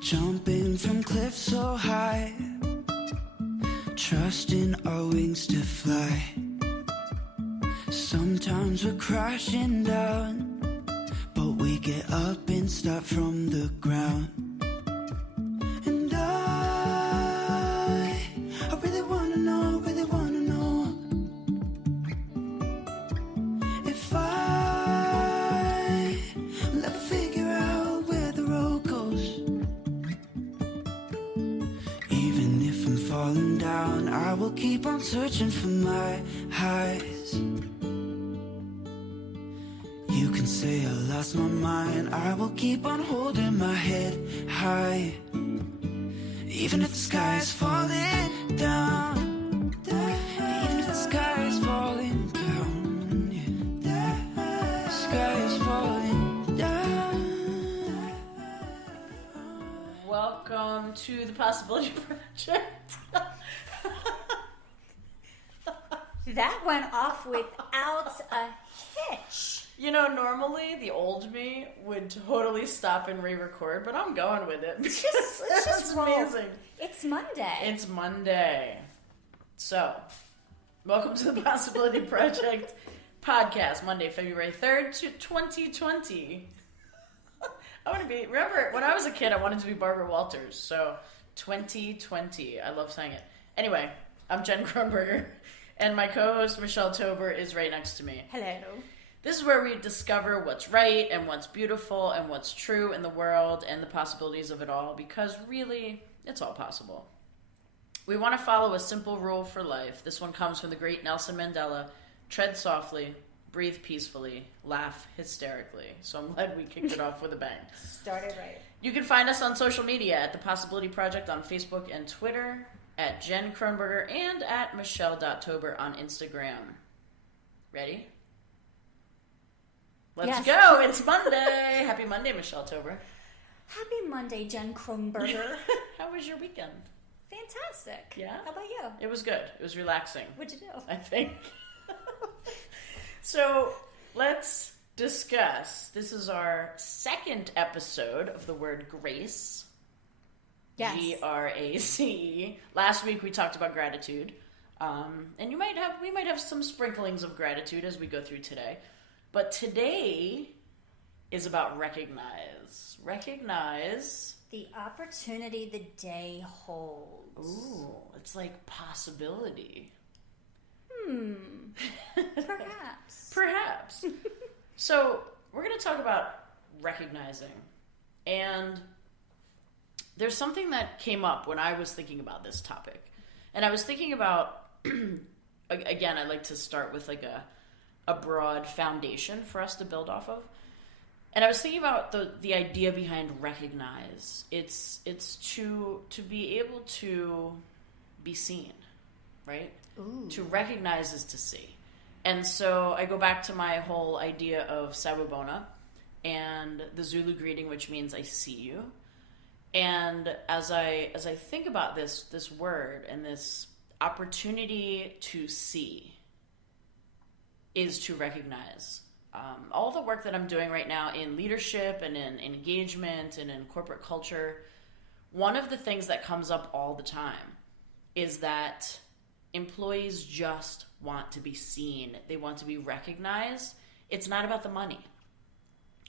Jumping from cliffs so high, trusting our wings to fly. Sometimes we're crashing down, but we get up and start from the ground. And I really wanna know, if I will ever figure out where the road goes. Even if I'm falling down, I will keep on searching for my highs. You can say I lost my mind, I will keep on holding my head high. Even if the sky is falling down, even if the sky is falling down, yeah. The sky is falling down. Welcome to the Possibility Project. That went off without a hitch. You know, normally the old me would totally stop and re-record, but I'm going with it. Let's just roll. Amazing. It's Monday. It's Monday. So, welcome to the Possibility Project podcast, Monday, February 3rd, 2020. Remember, when I was a kid, I wanted to be Barbara Walters, so 2020. I love saying it. Anyway, I'm Jen Kronberger, and my co-host, Michelle Tober, is right next to me. Hello. This is where we discover what's right and what's beautiful and what's true in the world and the possibilities of it all, because really, it's all possible. We want to follow a simple rule for life. This one comes from the great Nelson Mandela. Tread softly, breathe peacefully, laugh hysterically. So I'm glad we kicked it off with a bang. Started right. You can find us on social media at The Possibility Project on Facebook and Twitter, at Jen Kronberger, and at Michelle.Tober on Instagram. Ready? Let's go. It's Monday. Happy Monday, Michelle Tober. Happy Monday, Jen Kronberger. How was your weekend? Fantastic. Yeah? How about you? It was good. It was relaxing. What'd you do? I think. So, let's discuss. This is our second episode of the word grace. Yes. G.R.A.C.E. Last week we talked about gratitude. And we might have some sprinklings of gratitude as we go through today. But today is about recognize. Recognize the opportunity the day holds. Ooh, it's like possibility. Perhaps. Perhaps. So, we're going to talk about recognizing. And there's something that came up when I was thinking about this topic. And I was thinking about, again, I like to start with like a broad foundation for us to build off of. And I was thinking about the idea behind recognize. It's to be able to be seen, right? Ooh. To recognize is to see. And so I go back to my whole idea of Sawubona and the Zulu greeting, which means I see you. And as I think about this word and this opportunity to see is to recognize. All the work that I'm doing right now in leadership and in engagement and in corporate culture, one of the things that comes up all the time is that employees just want to be seen. They want to be recognized. It's not about the money.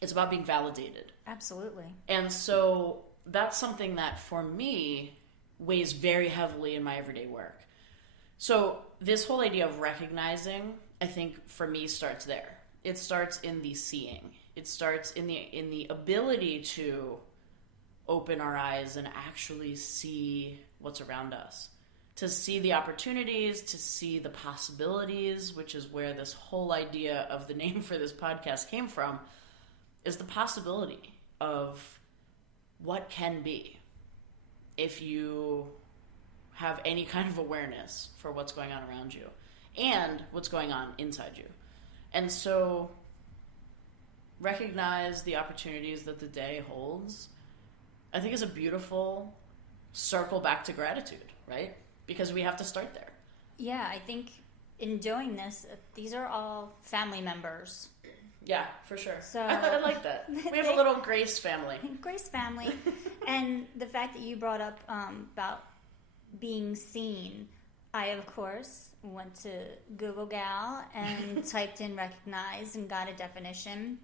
It's about being validated. Absolutely. And so that's something that for me weighs very heavily in my everyday work. So this whole idea of recognizing, I think for me starts there. It starts in the seeing. It starts in the ability to open our eyes and actually see what's around us. To see the opportunities, to see the possibilities, which is where this whole idea of the name for this podcast came from, is the possibility of what can be if you have any kind of awareness for what's going on around you and what's going on inside you. And so recognize the opportunities that the day holds, I think is a beautiful circle back to gratitude, right? Because we have to start there. Yeah, I think in doing this, these are all family members Yeah, for sure. So I like that. We have a little Grace family. Grace family. And the fact that you brought up about being seen, I, of course, went to Google Gal and typed in recognize and got a definition.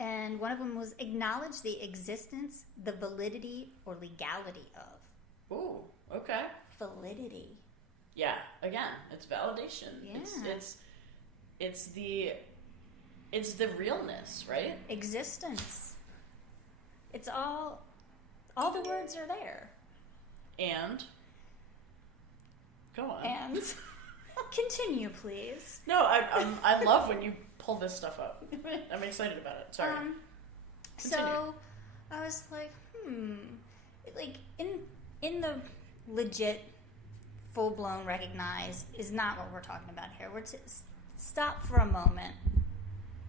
And one of them was acknowledge the existence, the validity, or legality of. Ooh, okay. Validity. Yeah, again, it's validation. Yeah. It's the realness, right? Existence. It's all the words are there. And go on. And continue, please. No, I love when you pull this stuff up. I'm excited about it. Sorry. Continue. So I was like, like in the legit, full blown recognize is not what we're talking about here. We're to stop for a moment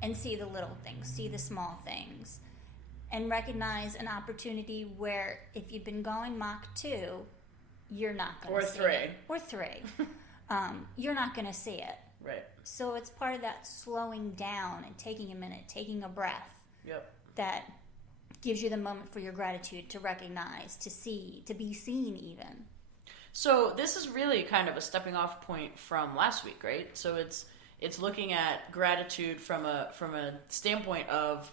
and see the little things, see the small things, and recognize an opportunity where if you've been going Mach 2, you're not going to see it. Or 3. You're not going to see it. Right. So it's part of that slowing down and taking a minute, taking a breath. Yep. That gives you the moment for your gratitude to recognize, to see, to be seen even. So this is really kind of a stepping off point from last week, right? So it's looking at gratitude from a standpoint of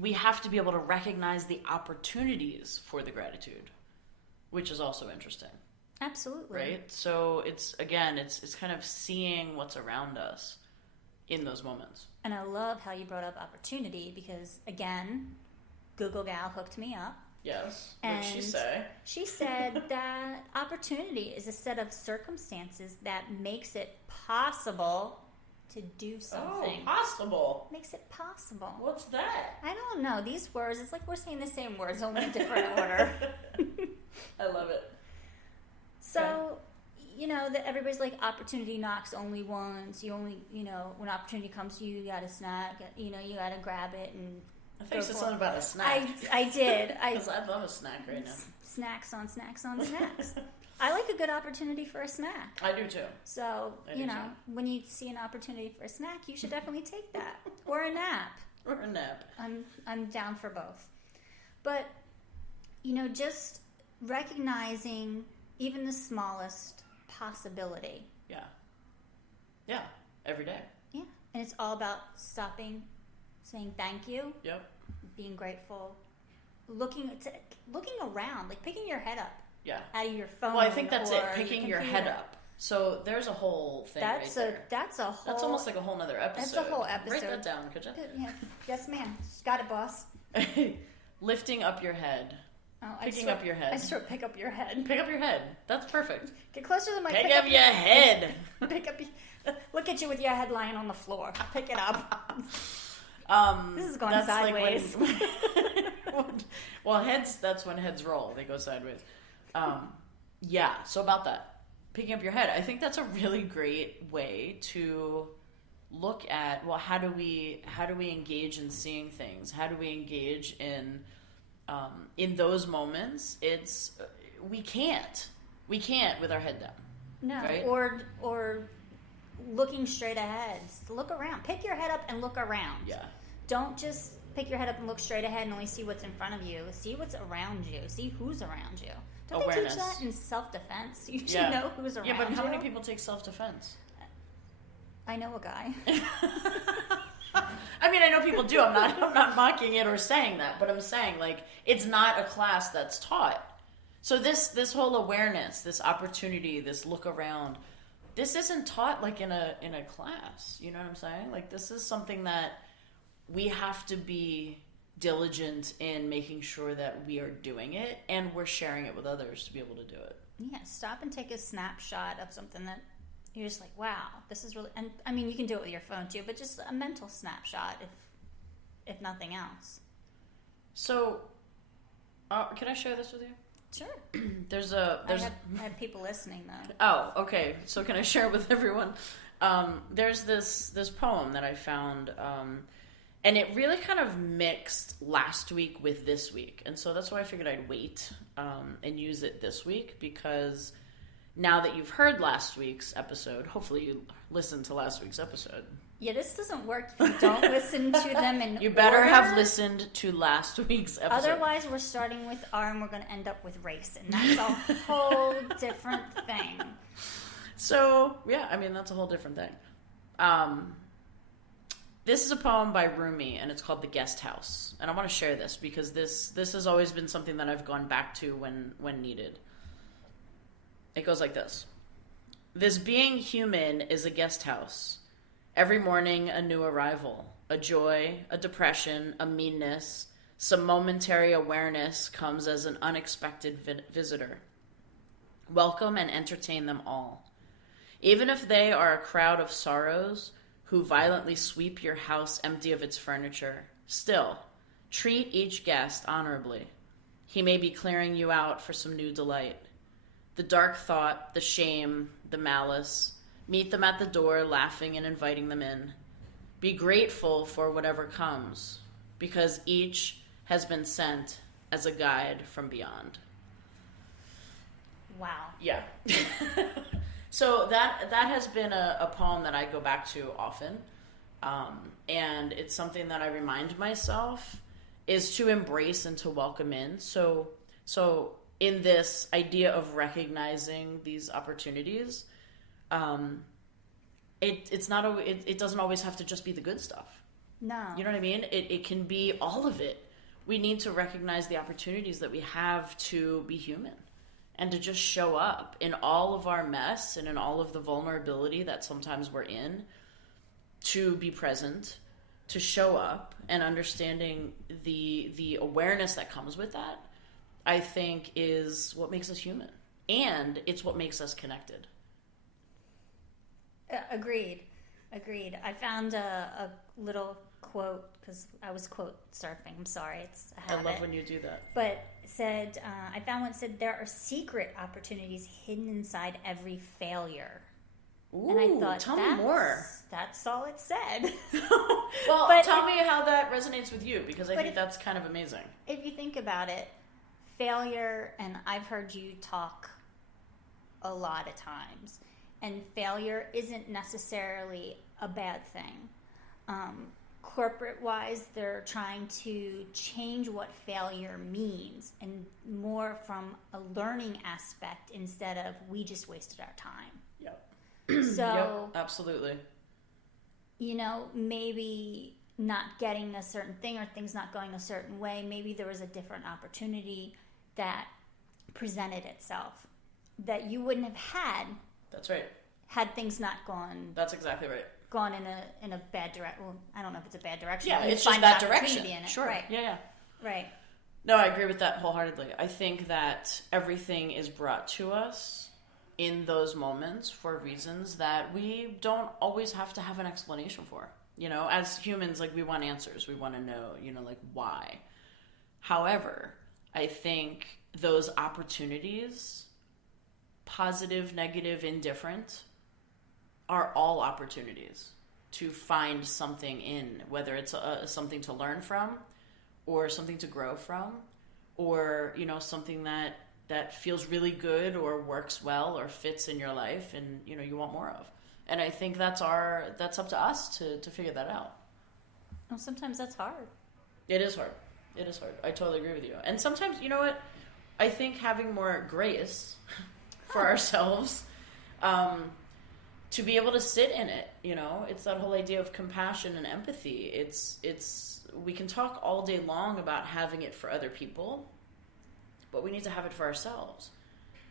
we have to be able to recognize the opportunities for the gratitude, which is also interesting. Absolutely. Right? So it's kind of seeing what's around us in those moments. And I love how you brought up opportunity because, again, Google Gal hooked me up. Yes. What did she say? She said that opportunity is a set of circumstances that makes it possible to do something. Oh, possible. Makes it possible. What's that? I don't know. These words, it's like we're saying the same words, only in different order. I love it. So, that everybody's like, opportunity knocks only once. You only, when opportunity comes to you, you got to snack. You got to grab it and I think you said something about a snack. I did. Because I love a snack right now. Snacks on snacks on snacks. I like a good opportunity for a snack. I do too. So, when you see an opportunity for a snack, you should definitely take that. Or a nap. Or a nap. I'm down for both. But, just recognizing even the smallest possibility. Yeah. Yeah. Every day. Yeah. And it's all about stopping, saying thank you. Yep. Being grateful. Looking around, like picking your head up. Yeah. Out of your phone. Well, I think that's it. Picking your head up. So there's a whole thing right there. That's almost like a whole nother episode. That's a whole episode. Write that down, could you? Yeah. Yes, ma'am. Got it, boss. Lifting up your head. Oh, Picking up your head. I sort of pick up your head. Pick up your head. That's perfect. Get closer to the mic. Pick up your head. Pick up. Look at you with your head lying on the floor. Pick it up. This is going sideways. Well, heads. That's when heads roll. They go sideways. Yeah. So about that, picking up your head. I think that's a really great way to look at. Well, how do we engage in seeing things? How do we engage in those moments? We can't with our head down. No, right? or looking straight ahead. Look around. Pick your head up and look around. Yeah. Don't just pick your head up and look straight ahead and only see what's in front of you. See what's around you. See who's around you. Don't Awareness. they teach that in self-defense? You should know who's around you. Yeah, but how many people take self-defense? I know a guy. I mean, I know people do. I'm not mocking it or saying that, but I'm saying like it's not a class that's taught. So this whole awareness, this opportunity, this look around, this isn't taught like in a class. You know what I'm saying? Like this is something that we have to be diligent in making sure that we are doing it and we're sharing it with others to be able to do it. Yeah, stop and take a snapshot of something that you're just like, wow, this is really, and I mean, you can do it with your phone too, but just a mental snapshot if nothing else. So, can I share this with you? Sure. I have people listening though. Oh, okay. So can I share it with everyone? There's this poem that I found, and it really kind of mixed last week with this week, and so that's why I figured I'd wait and use it this week, because now that you've heard last week's episode, hopefully you listened to last week's episode. Yeah, this doesn't work if you don't listen to them in You better order. have listened to last week's episode. Otherwise, we're starting with R and we're going to end up with race, and that's a whole different thing. So, yeah, I mean, that's a whole different thing. This is a poem by Rumi, and it's called The Guest House. And I want to share this because this has always been something that I've gone back to when needed. It goes like this. This being human is a guest house. Every morning, a new arrival, a joy, a depression, a meanness, some momentary awareness comes as an unexpected visitor. Welcome and entertain them all. Even if they are a crowd of sorrows who violently sweep your house empty of its furniture, still, treat each guest honorably. He may be clearing you out for some new delight. The dark thought, the shame, the malice, meet them at the door, laughing and inviting them in. Be grateful for whatever comes, because each has been sent as a guide from beyond. Wow. Yeah. So that has been a poem that I go back to often. And it's something that I remind myself is to embrace and to welcome in. So in this idea of recognizing these opportunities, it doesn't always have to just be the good stuff. No. You know what I mean? It can be all of it. We need to recognize the opportunities that we have to be human and to just show up in all of our mess and in all of the vulnerability that sometimes we're in, to be present, to show up, and understanding the awareness that comes with that, I think is what makes us human. And it's what makes us connected. Agreed. I found a little quote, because I was quote surfing. I'm sorry, it's a habit. I love when you do that. But said, I found one said, there are secret opportunities hidden inside every failure. Ooh, and I thought, tell me more. That's all it said. Well, but tell me how that resonates with you, because I think that's kind of amazing. If you think about it, failure, and I've heard you talk a lot of times, and failure isn't necessarily a bad thing. Corporate-wise, they're trying to change what failure means, and more from a learning aspect instead of we just wasted our time. Yep. So, yep, absolutely. Maybe not getting a certain thing or things not going a certain way, maybe there was a different opportunity that presented itself that you wouldn't have had. That's right. Had things not gone. That's exactly right. Gone in a bad direction. Well, I don't know if it's a bad direction. Yeah, you it's find just that an direction. opportunity in it. Sure. Right. Yeah. Right. No, I agree with that wholeheartedly. I think that everything is brought to us in those moments for reasons that we don't always have to have an explanation for. As humans, we want answers. We want to know, why. However, I think those opportunities, positive, negative, indifferent, are all opportunities to find something in, whether it's something to learn from or something to grow from, or, something that feels really good or works well or fits in your life and, you want more of. And I think that's up to us to figure that out. Well, sometimes that's hard. It is hard. I totally agree with you. And sometimes, you know what? I think having more grace for ourselves, to be able to sit in it, it's that whole idea of compassion and empathy. It's we can talk all day long about having it for other people, but we need to have it for ourselves.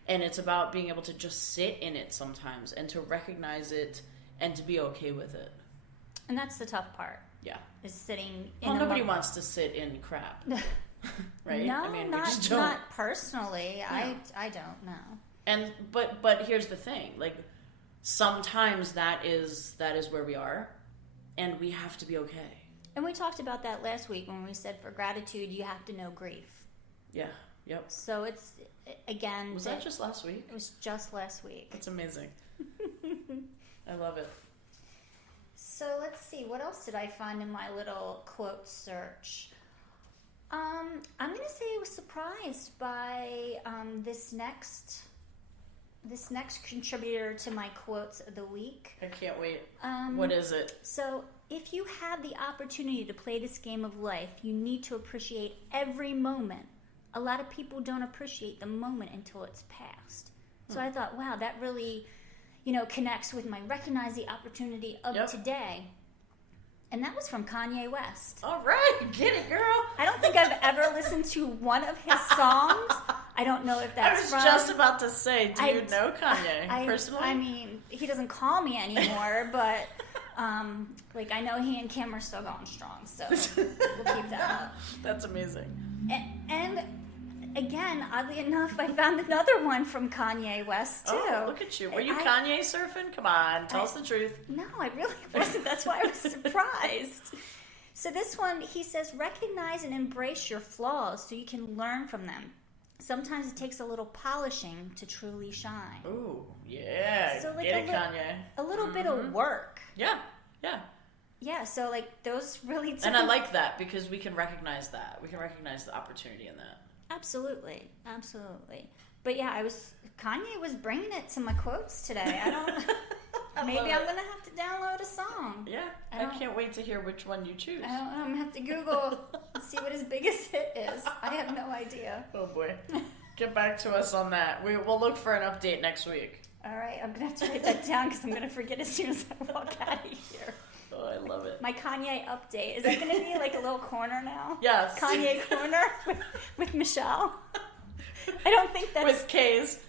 And it's about being able to just sit in it sometimes and to recognize it and to be okay with it. And that's the tough part. Yeah. Is sitting in Well, nobody wants to sit in crap. Right? No, we not, just don't. not personally. No. I don't know. And but here's the thing, sometimes that is where we are, and we have to be okay. And we talked about that last week when we said for gratitude you have to know grief. Yeah. Yep. So it's, again... Was that just last week? It was just last week. That's amazing. I love it. So let's see, what else did I find in my little quote search? I'm going to say I was surprised by this next this next contributor to my quotes of the week. I can't wait. What is it? So, if you have the opportunity to play this game of life, you need to appreciate every moment. A lot of people don't appreciate the moment until it's past. So I thought, wow, that really, connects with my recognize the opportunity of today. And that was from Kanye West. All right, get it, girl. I don't think I've ever listened to one of his songs. I don't know if that's I was just about to say, do you know Kanye personally? I mean, he doesn't call me anymore, but I know he and Kim are still going strong, so we'll keep that up. That's amazing. And again, oddly enough, I found another one from Kanye West, too. Oh, look at you. Were you Kanye surfing? Come on, tell us the truth. No, I really wasn't. That's why I was surprised. So this one, he says, recognize and embrace your flaws so you can learn from them. Sometimes it takes a little polishing to truly shine. Ooh, yeah. So get it, Kanye. A little bit of work. Yeah. Yeah, so those really And I like that because we can recognize that. We can recognize the opportunity in that. Absolutely. But yeah, Kanye was bringing it to my quotes today. Maybe I'm going to have to download a song. Yeah, I can't wait to hear which one you choose. I don't know, I'm going to have to Google and see what his biggest hit is. I have no idea. Oh boy. Get back to us on that. We'll look for an update next week. All right, I'm going to have to write that down because I'm going to forget as soon as I walk out of here. Oh, I love it. My Kanye update. Is that going to be like a little corner now? Yes. Kanye corner with Michelle? I don't think that's... With K's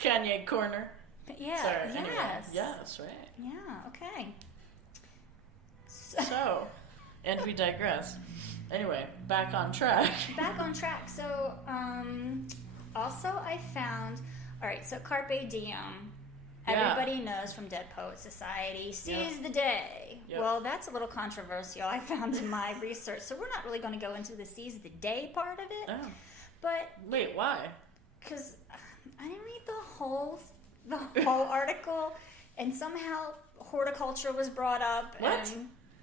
Kanye corner. Yeah, Sorry, yes. anyway. Yeah, that's right. Yeah, okay. So, and we digress. Anyway, back on track. So, also I found... All right, so Carpe Diem. Everybody knows from Dead Poet Society, seize the day. Yep. Well, that's a little controversial, I found in my research. So we're not really going to go into the seize the day part of it. Oh. But wait, why? Because I didn't read the whole article, and somehow horticulture was brought up. What?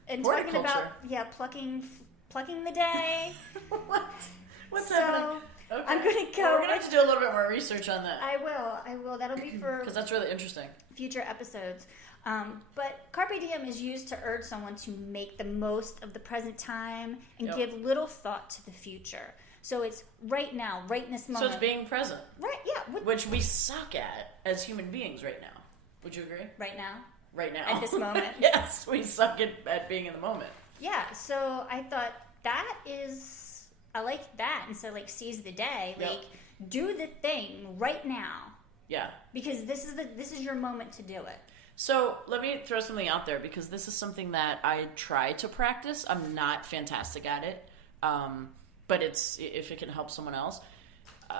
And talking about plucking the day. What's happening? Okay. I'm going to go. Well, we're going to have to do a little bit more research on that. I will. That'll be for... Because that's really interesting. Future episodes. But Carpe Diem is used to urge someone to make the most of the present time and give little thought to the future. So it's right now, right in this moment. So it's being present. Right, yeah. Which we suck at as human beings right now. Would you agree? Right now? Right now. At this moment? Yes, we suck at being in the moment. Yeah, so I thought that is... I like that. And so, seize the day. Do the thing right now. Yeah. Because this is your moment to do it. So let me throw something out there because this is something that I try to practice. I'm not fantastic at it, but it's if it can help someone else.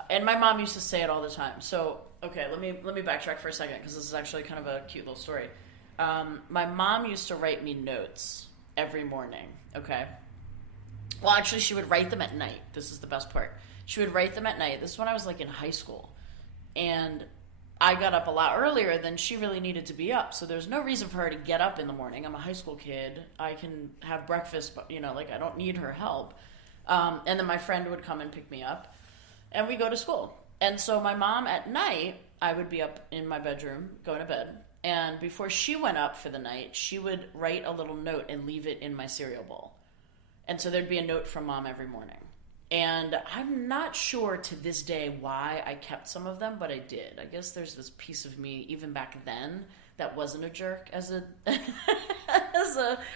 And my mom used to say it all the time. So okay, let me backtrack for a second because this is actually kind of a cute little story. My mom used to write me notes every morning. Okay. Well, actually, she would write them at night. This is the best part. She would write them at night. This is when I was in high school. And I got up a lot earlier than she really needed to be up. So there's no reason for her to get up in the morning. I'm a high school kid. I can have breakfast, but, I don't need her help. And then my friend would come and pick me up. And we go to school. And so my mom at night, I would be up in my bedroom going to bed. And before she went up for the night, she would write a little note and leave it in my cereal bowl. And so there'd be a note from Mom every morning. And I'm not sure to this day why I kept some of them, but I did. I guess there's this piece of me, even back then, that wasn't a jerk as a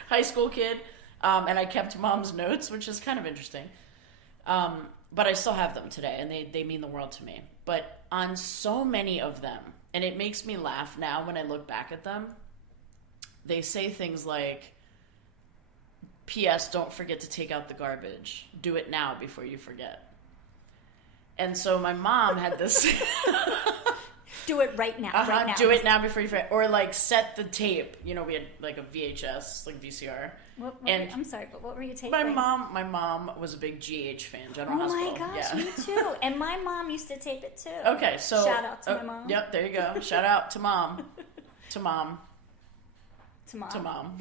high school kid. And I kept Mom's notes, which is kind of interesting. But I still have them today, and they mean the world to me. But on so many of them, and it makes me laugh now when I look back at them, they say things like, P.S. Don't forget to take out the garbage. Do it now before you forget. And so my mom had this... Do it right now. Right now. Do it now before you forget. Or set the tape. We had a VHS, VCR. I'm sorry, but what were you taping? My mom was a big G.H. fan, General Hospital. Oh my gosh, me too. And my mom used to tape it too. Okay, so... Shout out to my mom. Yep, there you go. Shout out to Mom. To Mom. To Mom. To Mom.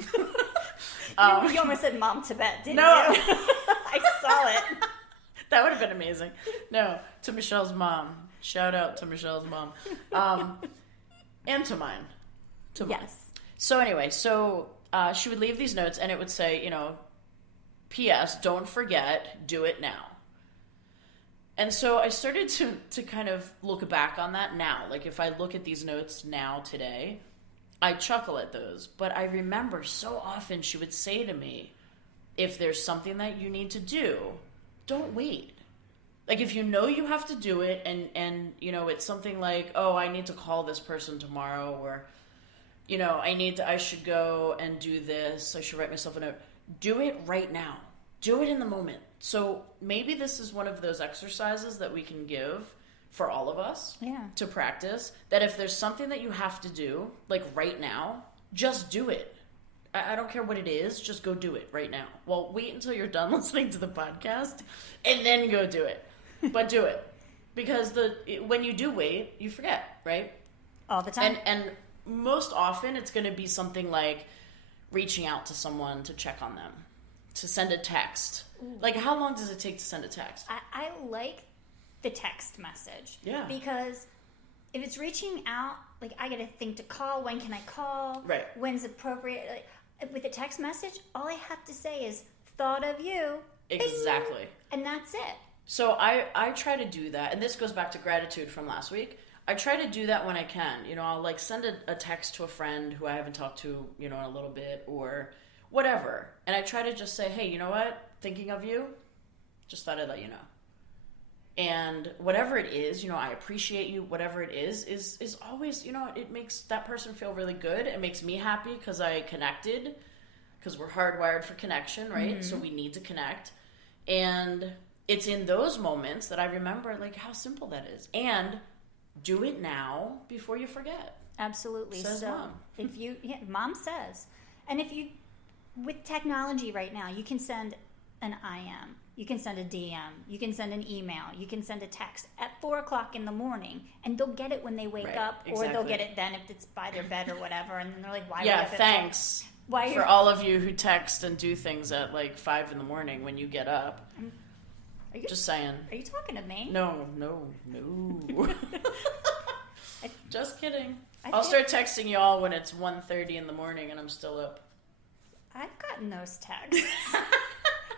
You almost said Mom Tibet, didn't no. you? I saw it. That would have been amazing. No, to Michelle's mom. Shout out to Michelle's mom. And to mine. To mine. Yes. So anyway, she would leave these notes, and it would say, you know, P.S. Don't forget, do it now. And so I started to kind of look back on that now. Like, if I look at these notes now, today, I chuckle at those. But I remember so often she would say to me, if there's something that you need to do, don't wait. Like, if you know you have to do it, and you know, it's something like, oh, I need to call this person tomorrow, or, you know, I should go and do this, I should write myself a note. Do it right now. Do it in the moment. So maybe this is one of those exercises that we can give for all of us to practice, that if there's something that you have to do, like right now, just do it. I don't care what it is, just go do it right now. Well, wait until you're done listening to the podcast and then go do it. But do it. Because when you do wait, you forget, right? All the time. And most often it's going to be something like reaching out to someone to check on them, to send a text. Ooh. Like, how long does it take to send a text? I like the text message. Yeah. Because if it's reaching out, like, I got to think to call. When can I call? Right. When's appropriate? Like, with a text message, all I have to say is, thought of you. Exactly. Bing, and that's it. So I try to do that. And this goes back to gratitude from last week. I try to do that when I can. You know, I'll, like, send a text to a friend who I haven't talked to, you know, in a little bit, or whatever. And I try to just say, hey, you know what? Thinking of you. Just thought I'd let you know. And whatever it is, you know, I appreciate you, whatever it is always, you know, it makes that person feel really good. It makes me happy because I connected, because we're hardwired for connection, right? Mm-hmm. So we need to connect. And it's in those moments that I remember, like, how simple that is. And do it now before you forget. Absolutely. Says so Mom. If you, Mom says. And if you, with technology right now, you can send an IM. You can send a DM. You can send an email. You can send a text at 4 o'clock in the morning, and they'll get it when they wake up, or they'll get it then if it's by their bed or whatever. And then they're like, "Why?" Yeah, thanks. Why for all of you who text and do things at like 5 in the morning when you get up? Just saying. Are you talking to me? No. Just kidding. I'll start texting y'all when it's 1:30 in the morning and I'm still up. I've gotten those texts.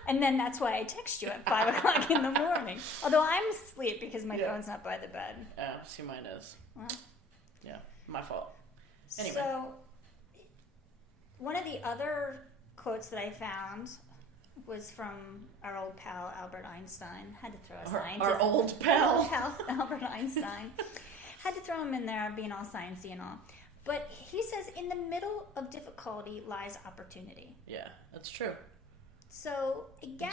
And then that's why I text you at 5 o'clock in the morning. Although I'm asleep because my phone's not by the bed. Yeah, see, mine is. Well, yeah, my fault. Anyway. So, one of the other quotes that I found was from our old pal, Albert Einstein. Had to throw a scientist. Our old pal. Albert Einstein. Had to throw him in there, being all sciencey and all. But he says, in the middle of difficulty lies opportunity. Yeah, that's true. So, again,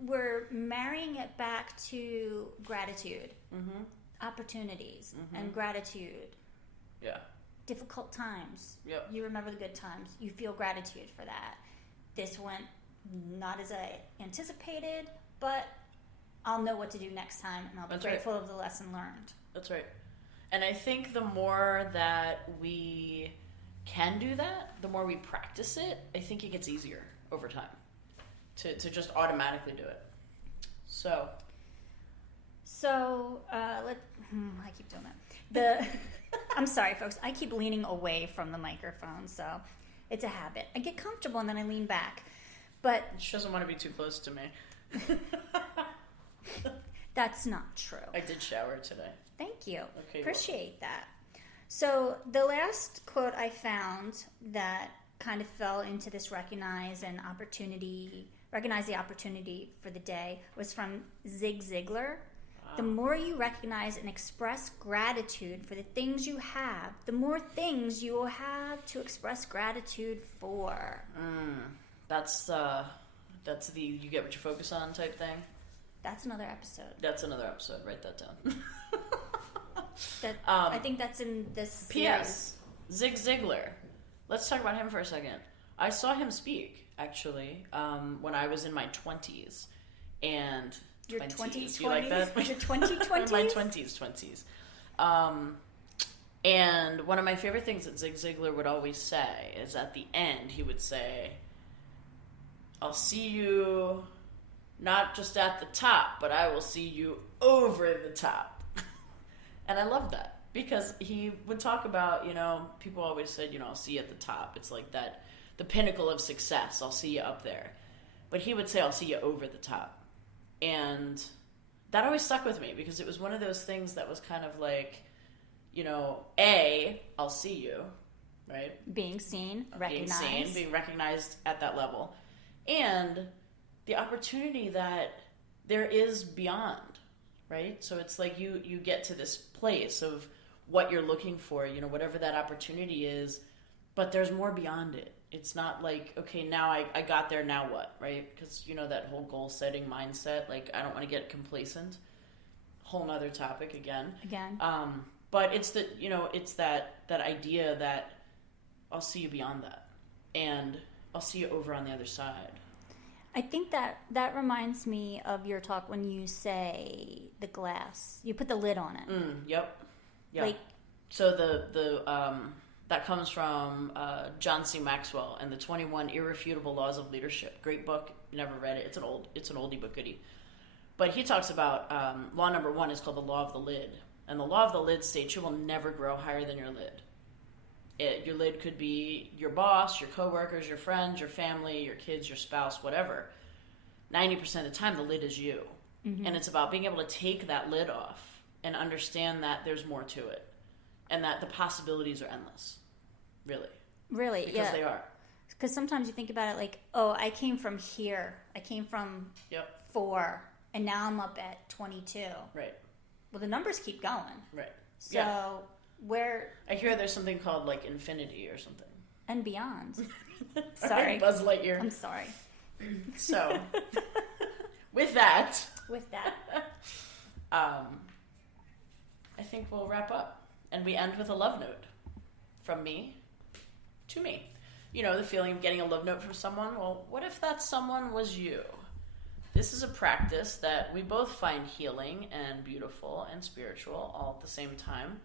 we're marrying it back to gratitude, opportunities, and gratitude. Yeah. Difficult times. Yep. You remember the good times. You feel gratitude for that. This went not as I anticipated, but I'll know what to do next time, and I'll be grateful of the lesson learned. That's right. And I think the more that we can do that, the more we practice it, I think it gets easier over time. To just automatically do it. So I keep doing that. I'm sorry, folks. I keep leaning away from the microphone, so it's a habit. I get comfortable and then I lean back, but she doesn't want to be too close to me. That's not true. I did shower today. Thank you. Okay, appreciate that. So the last quote I found that kind of fell into this recognize the opportunity for the day was from Zig Ziglar. Wow. The more you recognize and express gratitude for the things you have, the more things you will have to express gratitude for. That's the you get what you focus on type thing. That's another episode. Write that down. I think that's in this P.S. Zig Ziglar. Let's talk about him for a second. I saw him speak, actually, when I was in my 20s. And your 20s? You like that? Your 2020s? My 20s. And one of my favorite things that Zig Ziglar would always say is at the end, he would say, I'll see you not just at the top, but I will see you over the top. And I love that. because he would talk about, people always said, I'll see you at the top. It's like that, the pinnacle of success. I'll see you up there. But he would say, I'll see you over the top. And that always stuck with me because it was one of those things that was kind of like, I'll see you, right? Being seen, recognized. Being recognized at that level. And the opportunity that there is beyond, right? So it's like you get to this place of what you're looking for, whatever that opportunity is, but there's more beyond it. It's not like, okay, now I got there, now what, right? Because, that whole goal-setting mindset, like, I don't want to get complacent. Whole nother topic again. But it's it's that idea that I'll see you beyond that. And I'll see you over on the other side. I think that reminds me of your talk when you say the glass. You put the lid on it. Yep. Yeah. Like, so the that comes from John C. Maxwell and the 21 Irrefutable Laws of Leadership. Great book. Never read it. It's an oldie but goodie. But he talks about law number 1 is called the law of the lid. And the law of the lid states you will never grow higher than your lid. Your lid could be your boss, your coworkers, your friends, your family, your kids, your spouse, whatever. 90% of the time, the lid is you. Mm-hmm. And it's about being able to take that lid off and understand that there's more to it. And that the possibilities are endless. Really, because they are. Because sometimes you think about it like, oh, I came from here. I came from 4, and now I'm up at 22. Right. Well, the numbers keep going. Right. So where... I hear there's something called like infinity or something. And beyond. Sorry. Buzz Lightyear. I'm sorry. So, with that... I think we'll wrap up. And we end with a love note. From me to me. The feeling of getting a love note from someone. Well, what if that someone was you? This is a practice that we both find healing and beautiful and spiritual all at the same time.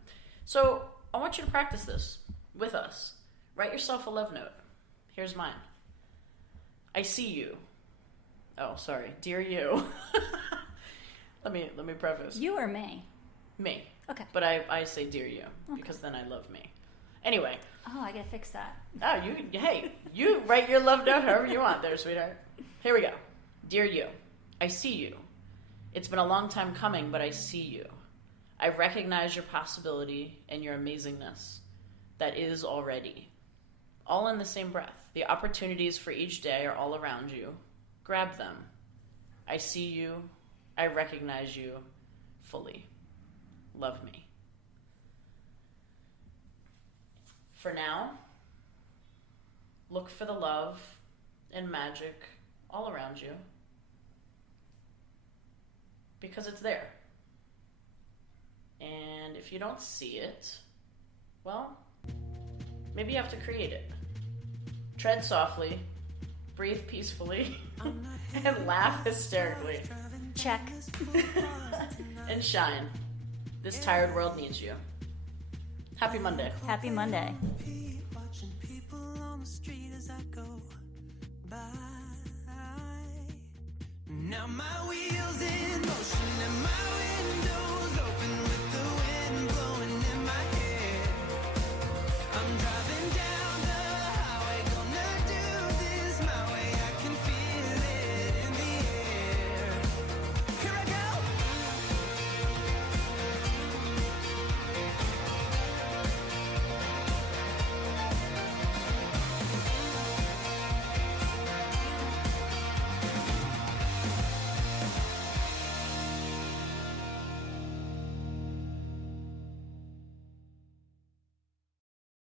So I want you to practice this with us. Write yourself a love note. Here's mine. I see you. Oh, sorry. Dear you. Let me preface. You or me? Me. Okay. But I say dear you because then I love me. Anyway. Oh, I gotta fix that. Oh, you write your love note however you want there, sweetheart. Here we go. Dear you, I see you. It's been a long time coming, but I see you. I recognize your possibility and your amazingness that is already. All in the same breath. The opportunities for each day are all around you. Grab them. I see you. I recognize you fully. Love me. For now, look for the love and magic all around you. Because it's there. And if you don't see it, well, maybe you have to create it. Tread softly, breathe peacefully, and laugh hysterically. Check. And shine. This tired world needs you. Happy Monday. Happy Monday. Watching people on the street as I go by. Now my wheels